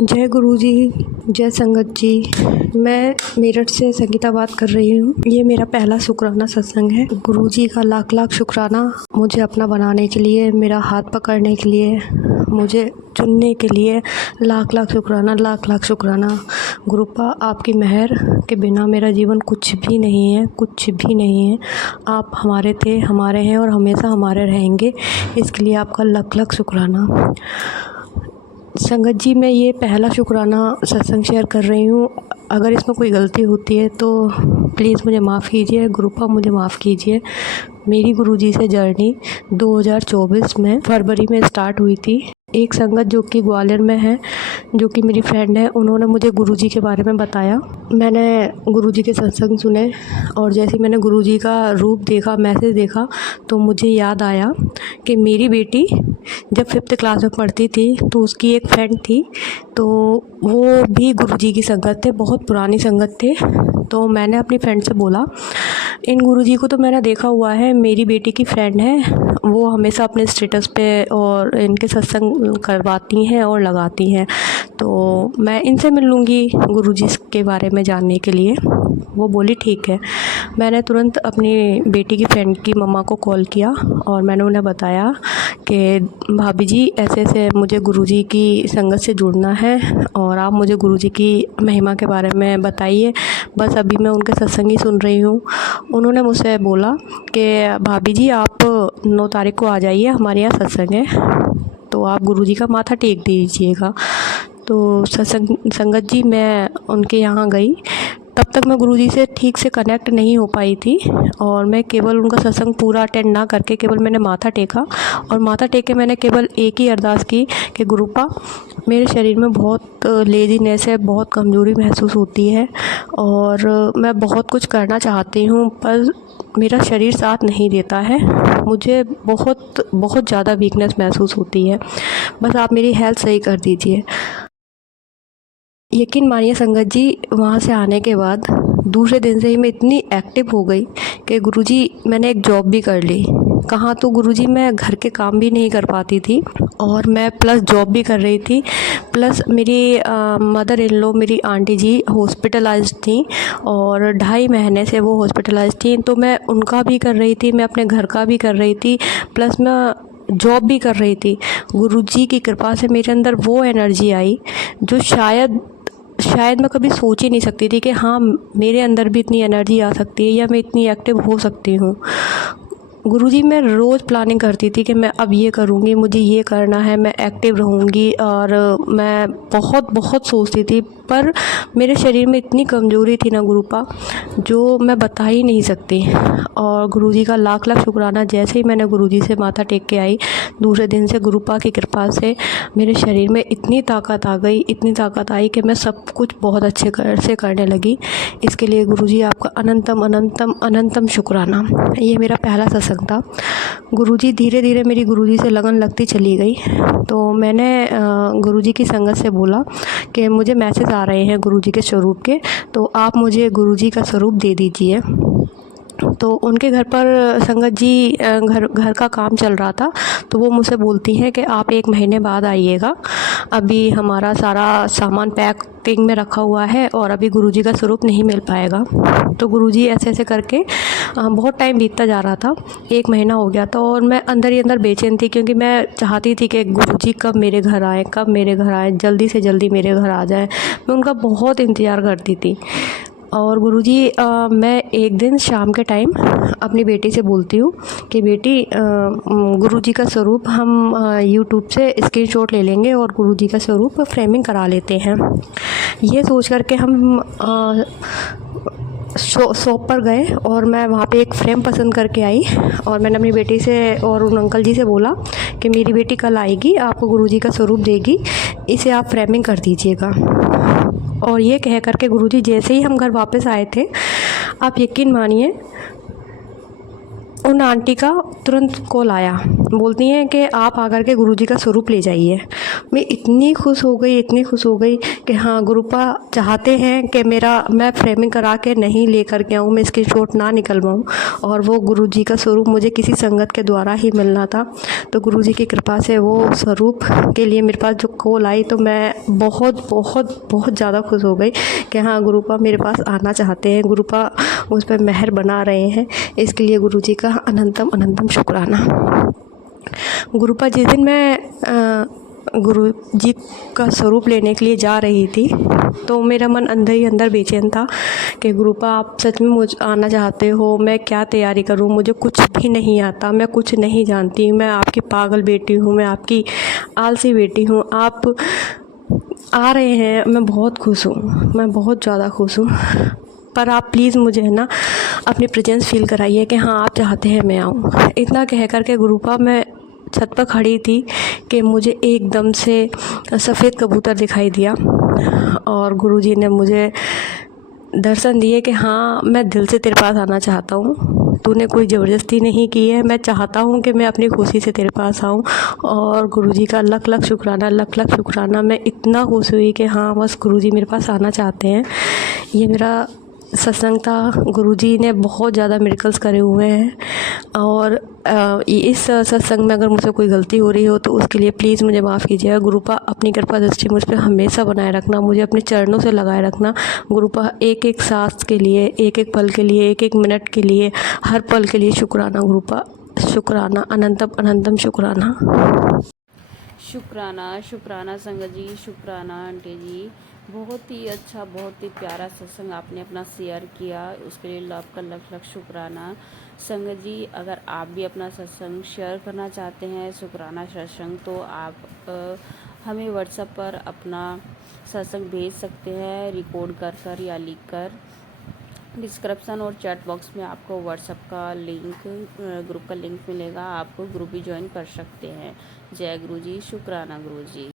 जय गुरुजी, जय संगत जी। मैं मेरठ से संगीता बात कर रही हूँ। ये मेरा पहला शुक्राना सत्संग है। गुरुजी का लाख लाख शुक्राना मुझे अपना बनाने के लिए, मेरा हाथ पकड़ने के लिए, मुझे चुनने के लिए लाख लाख शुक्राना, लाख लाख शुक्राना। गुरुपा, आपकी मेहर के बिना मेरा जीवन कुछ भी नहीं है, कुछ भी नहीं है। आप हमारे थे, हमारे हैं और हमेशा हमारे रहेंगे। इसके लिए आपका लाख लाख शुक्राना। संगत जी, मैं ये पहला शुक्राना सत्संग शेयर कर रही हूँ। अगर इसमें कोई गलती होती है तो प्लीज़ मुझे माफ़ कीजिए। गुरुपा, मुझे माफ़ कीजिए। मेरी गुरुजी से जर्नी 2024 में फरवरी में स्टार्ट हुई थी। एक संगत जो कि ग्वालियर में है, जो कि मेरी फ्रेंड है, उन्होंने मुझे गुरुजी के बारे में बताया। मैंने गुरुजी के सत्संग सुने और जैसे मैंने गुरुजी का रूप देखा, मैसेज देखा, तो मुझे याद आया कि मेरी बेटी जब 5th क्लास में पढ़ती थी तो उसकी एक फ्रेंड थी, तो वो भी गुरुजी की संगत थे, बहुत पुरानी संगत थे। तो मैंने अपनी फ्रेंड से बोला, इन गुरुजी को तो मैंने देखा हुआ है, मेरी बेटी की फ्रेंड है, वो हमेशा अपने स्टेटस पे और इनके सत्संग करवाती हैं और लगाती हैं, तो मैं इनसे मिल लूँगी गुरुजी के बारे में जानने के लिए। वो बोली ठीक है। मैंने तुरंत अपनी बेटी की फ्रेंड की मम्मा को कॉल किया और मैंने उन्हें बताया कि भाभी जी, ऐसे ऐसे मुझे गुरुजी की संगत से जुड़ना है और आप मुझे गुरुजी की महिमा के बारे में बताइए। बस अभी मैं उनके सत्संग ही सुन रही हूँ। उन्होंने मुझसे बोला कि भाभी जी, आप 9 तारीख को आ जाइए, हमारे यहाँ सत्संग है, तो आप गुरुजी का माथा टेक दीजिएगा। तो संगत जी, मैं उनके यहाँ गई। तब तक मैं गुरुजी से ठीक से कनेक्ट नहीं हो पाई थी और मैं केवल उनका सत्संग पूरा अटेंड ना करके केवल मैंने माथा टेका, और माथा टेक के मैंने केवल एक ही अरदास की कि गुरुपा, मेरे शरीर में बहुत लेज़ीनेस है, बहुत कमज़ोरी महसूस होती है और मैं बहुत कुछ करना चाहती हूँ, पर मेरा शरीर साथ नहीं देता है। मुझे बहुत बहुत ज़्यादा वीकनेस महसूस होती है। बस आप मेरी हेल्थ सही कर दीजिए। यकीन मानिए संगत जी, वहाँ से आने के बाद दूसरे दिन से ही मैं इतनी एक्टिव हो गई कि गुरुजी, मैंने एक जॉब भी कर ली। कहाँ तो गुरुजी, मैं घर के काम भी नहीं कर पाती थी और मैं प्लस जॉब भी कर रही थी, प्लस मेरी मदर इन लॉ, मेरी आंटी जी हॉस्पिटलाइज्ड थी और 2.5 महीने से वो हॉस्पिटलाइज्ड थी, तो मैं उनका भी कर रही थी, मैं अपने घर का भी कर रही थी, प्लस मैं जॉब भी कर रही थी। गुरुजी की कृपा से मेरे अंदर वो एनर्जी आई जो शायद मैं कभी सोच ही नहीं सकती थी कि हाँ, मेरे अंदर भी इतनी एनर्जी आ सकती है या मैं इतनी एक्टिव हो सकती हूँ। गुरुजी, मैं रोज़ प्लानिंग करती थी कि मैं अब ये करूँगी, मुझे ये करना है, मैं एक्टिव रहूँगी, और मैं बहुत बहुत सोचती थी, पर मेरे शरीर में इतनी कमज़ोरी थी ना गुरुपा, जो मैं बता ही नहीं सकती। और गुरुजी का लाख लाख शुक्राना, जैसे ही मैंने गुरुजी से माथा टेक के आई, दूसरे दिन से गुरुपा की कृपा से मेरे शरीर में इतनी ताकत आ गई, इतनी ताकत आई कि मैं सब कुछ बहुत अच्छे से करने लगी। इसके लिए गुरुजी, आपका अनंतम अनंतम अनंतम शुक्राना। ये मेरा पहला सत्संग था। गुरुजी, धीरे धीरे मेरी गुरुजी से लगन लगती चली गई। तो मैंने गुरुजी की संगत से बोला कि मुझे मैसेज आ रहे हैं गुरुजी के स्वरूप के, तो आप मुझे गुरुजी का स्वरूप दे दीजिए। तो उनके घर पर संगत जी घर का काम चल रहा था, तो वो मुझसे बोलती हैं कि आप 1 महीने बाद आइएगा, अभी हमारा सारा सामान पैकिंग में रखा हुआ है और अभी गुरुजी का स्वरूप नहीं मिल पाएगा। तो गुरुजी ऐसे ऐसे करके बहुत टाइम बीतता जा रहा था, 1 महीना हो गया था और मैं अंदर ही अंदर बेचैन थी, क्योंकि मैं चाहती थी कि गुरुजी कब मेरे घर आएँ, कब मेरे घर आएँ, जल्दी से जल्दी मेरे घर आ जाएँ। मैं उनका बहुत इंतज़ार करती थी। और गुरुजी, मैं एक दिन शाम के टाइम अपनी बेटी से बोलती हूँ कि बेटी, गुरुजी का स्वरूप हम यूट्यूब से स्क्रीनशॉट ले लेंगे और गुरुजी का स्वरूप फ्रेमिंग करा लेते हैं। ये सोच करके हम शॉप पर गए और मैं वहाँ पे एक फ्रेम पसंद करके आई और मैंने अपनी बेटी से और उन अंकल जी से बोला कि मेरी बेटी कल आएगी, आपको गुरुजी का स्वरूप देगी, इसे आप फ्रेमिंग कर दीजिएगा। और ये कह करके गुरुजी जैसे ही हम घर वापस आए थे, आप यकीन मानिए, उन आंटी का तुरंत कॉल आया, बोलती हैं कि आप आकर के गुरुजी का स्वरूप ले जाइए। मैं इतनी खुश हो गई, इतनी खुश हो गई कि हाँ, गुरुपा चाहते हैं कि मैं फ्रेमिंग करा के नहीं लेकर के आऊँ, मैं स्क्रीनशॉट ना निकलवाऊँ, और वो गुरुजी का स्वरूप मुझे किसी संगत के द्वारा ही मिलना था। तो गुरुजी की कृपा से वो स्वरूप के लिए मेरे पास जो कॉल आई, तो मैं बहुत बहुत बहुत ज़्यादा खुश हो गई कि हाँ, गुरुपा मेरे पास आना चाहते हैं, गुरुपा मुझ पर मेहर बना रहे हैं। इसके लिए गुरुजी का अनंतम अनंतम शुक्राना। गुरुपा जिस दिन मैं गुरु जी का स्वरूप लेने के लिए जा रही थी, तो मेरा मन अंदर ही अंदर बेचैन था कि गुरुपा आप सच में मुझ आना चाहते हो, मैं क्या तैयारी करूं, मुझे कुछ भी नहीं आता, मैं कुछ नहीं जानती, मैं आपकी पागल बेटी हूं, मैं आपकी आलसी बेटी हूं, आप आ रहे हैं, मैं बहुत खुश हूँ, मैं बहुत ज़्यादा खुश हूँ, पर आप प्लीज़ मुझे है ना अपनी प्रेजेंस फील कराइए कि हाँ, आप चाहते हैं मैं आऊँ। इतना कह कर के गुरुपा मैं छत पर खड़ी थी कि मुझे एकदम से सफ़ेद कबूतर दिखाई दिया, और गुरुजी ने मुझे दर्शन दिए कि हाँ, मैं दिल से तेरे पास आना चाहता हूँ, तूने कोई ज़बरदस्ती नहीं की है, मैं चाहता हूँ कि मैं अपनी खुशी से तेरे पास आऊँ। और गुरुजी का लख लख शुक्राना, लख लख शुक्राना। मैं इतना खुश हुई कि हाँ, बस गुरुजी मेरे पास आना चाहते हैं। ये मेरा सत्संग था। गुरुजी ने बहुत ज़्यादा मिरेकल्स करे हुए हैं, और इस सत्संग में अगर मुझसे कोई गलती हो रही हो तो उसके लिए प्लीज़ मुझे माफ़ कीजिएगा। गुरुपा अपनी कृपा दृष्टि मुझ पर हमेशा बनाए रखना, मुझे अपने चरणों से लगाए रखना। गुरुपा एक एक सांस के लिए, एक एक पल के लिए, एक एक मिनट के लिए, हर पल के लिए शुक्राना गुरुपा, शुक्राना, अनंतम अनंतम शुक्राना। शुक्राना, शुक्राना संगत जी, शुक्राना आंटी जी। बहुत ही अच्छा, बहुत ही प्यारा सत्संग आपने अपना शेयर किया, उसके लिए आपका लख लख शुक्राना। संगत जी, अगर आप भी अपना सत्संग शेयर करना चाहते हैं, शुक्राना सत्संग, तो आप हमें व्हाट्सएप पर अपना सत्संग भेज सकते हैं, रिकॉर्ड कर या लिख कर। डिस्क्रिप्शन और चैट बॉक्स में आपको व्हाट्सएप का लिंक, ग्रुप का लिंक मिलेगा, आप ग्रुप भी ज्वाइन कर सकते हैं। जय गुरु जी, शुक्राना गुरु जी।